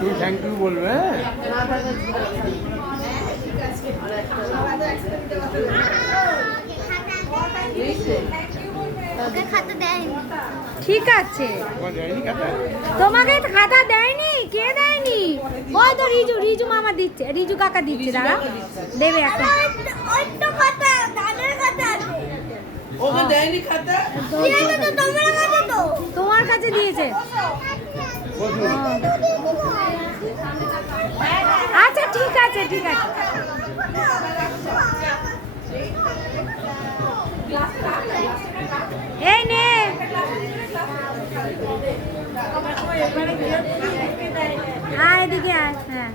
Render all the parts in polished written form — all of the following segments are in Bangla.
তুই থ্যাংক ইউ বলবে। ঠিক আছে, তোমাকে খাতা দেয়নি? কে দেয়নি? ওই তো রিজু মামা দিচ্ছে, রিজু কাকা দিচ্ছে। দাঁড়া, দেবে একটা। ওকে দেয়নি খাতা? তোমার কাছে দিয়েছে। আচ্ছা ঠিক আছে, ঠিক আছে। এই নে, আয় এদিকে আয়। হ্যাঁ,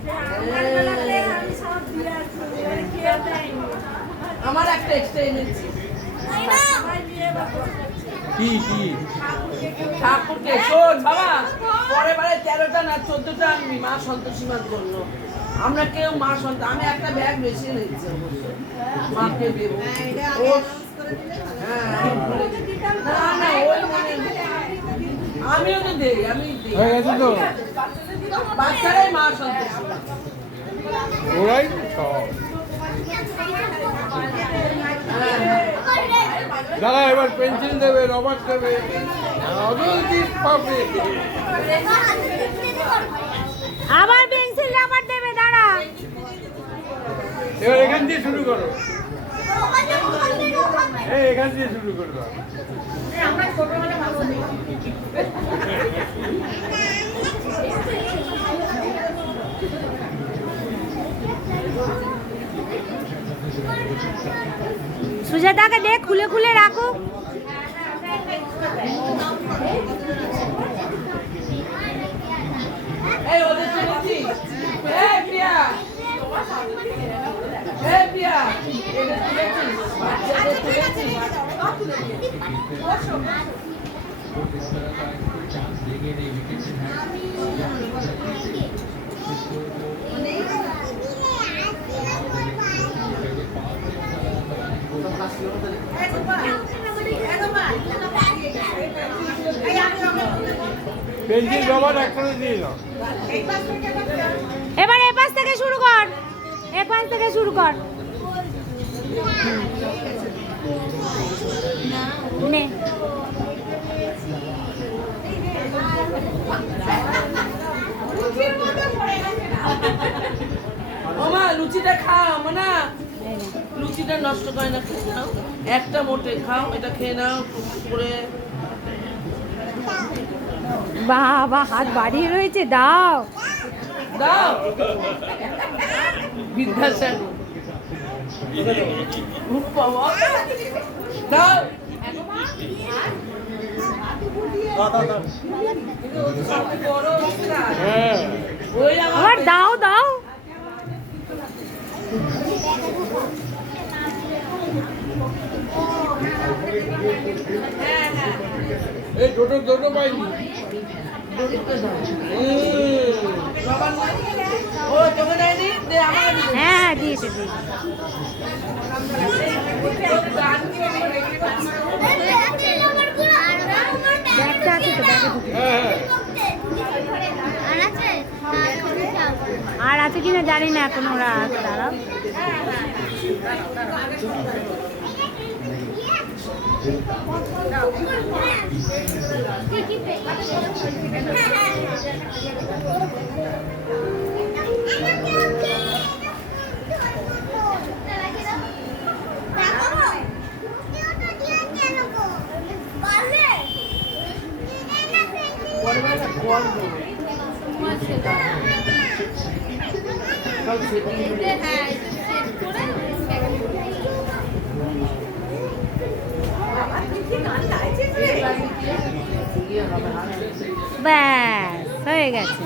আমার একটা এক্সট্রা এনেছি। কি কি ঠাকুরকে শোন বাবা, পরে বারে 13টা না 14টা আনবি, মা সন্তোষী মার জন্য। আমরা কেউ মা সন্তোষ, আমি একটা ব্যাগ বেশি নিয়েছি অবশ্য, মাকে দেবো। না না ওই মানে আমিও তো দেই, আমি দিই। হয়ে গেছে তো, বাচ্চারাই মা সন্তোষী। ওরাই সব। দাদা এবার পেন্সিল দেবে, রবার দেবে, পাবে। আবার পেন্সিল রাবার দেবে। দাঁড়া, এবার এখান দিয়ে শুরু করো। এখান দিয়ে শুরু করে দাও। সুজাতাকে দেখ, খুলে খুলে রাখো। এই ওদের ছেড়েছি। এই প্রিয়া, এই প্রিয়া, এদের ছেড়েছিস? বাচ্চাদের ছেড়েছিস? পেন্সিল রবার একসাথে দিয়ে দাও। এবার এ পাশ থেকে শুরু কর, এ পাশ থেকে শুরু কর। নে, ওমা লুচিটা খাও না, লুচিটা নষ্ট করে না, খেয়ে নাও। একটা মোটে খাও, এটা খেয়ে নাও করে। বাবা হাত বাড়িয়ে রয়েছে। দাও দাও বিদ্যাসাগর, দাও। হ্যাঁ, ওই আবার দাও দাও। এই ছোট পাইনি। ও তোকে দেয়নি? দে আমার। হ্যাঁ দিয়েছে, দিয়েছে। ব্যাগটা আছে তো, ব্যাগে ঢুকে। হ্যাঁ আর আছে কিনা জানি না, এখন ওরা আছে। দাঁড়াও, ব্যাস হয়ে গেছে।